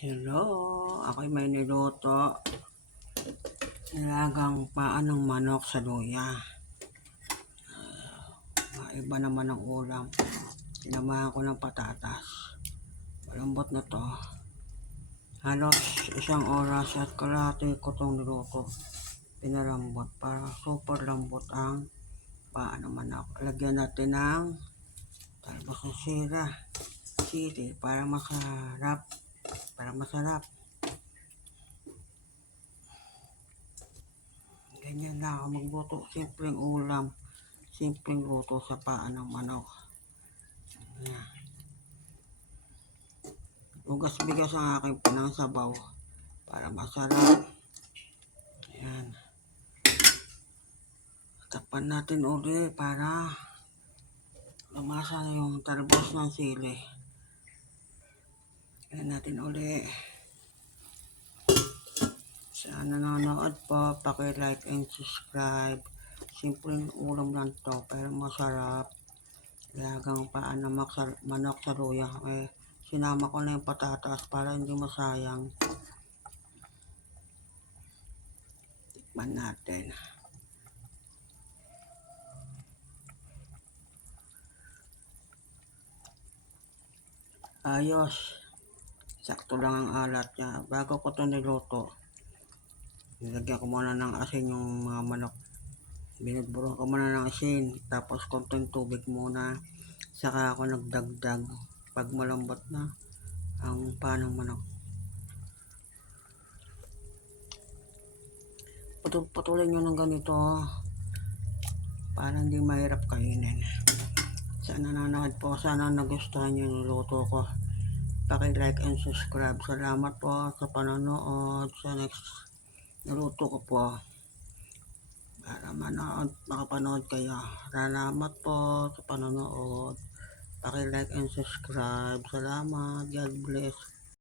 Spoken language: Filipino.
Hello, ako'y may niluto. Nilagang paa ng manok sa luya. Iba naman ang ulam. Sinamahan ko ng patatas. Malambot na to. Halos 1 oras at kalahati ko itong niluto. Pinalambot para super lambot ang paa ng manok. Lagyan natin ng talbos ng sili para masarap. Ganyan lang ako magluto. Simpleng ulam. Simpleng luto sa paa ng manok. Yan. Ugas bigas ang aking pinangsabaw para masarap. Yan. Takpan natin uli para lumasa yung talbos ng sili. Yan natin uli. Sa nanonood po, paki-like and subscribe. Simpleng ulam lang to, pero masarap. Lagang paa ng manok sa luya. Sinama ko na yung patatas para hindi masayang. Tikman natin. Ayos. Sakto lang ang alat niya. Bago ko ito niluto, nilagyan ko muna ng asin yung mga manok. Binudburon ko muna ng asin, tapos konting tubig muna. Saka ako nagdagdag pag malambot na ang paa ng manok. Putulin nyo ng ganito para hindi mahirap kainin. Sana nanonood po, sana nagustuhan nyo yung luto ko. Paki-like and subscribe. Salamat po sa panonood. Sa next niluto ko po para makapanood kayo. Salamat po sa panonood. Paki-like and subscribe. Salamat. God bless.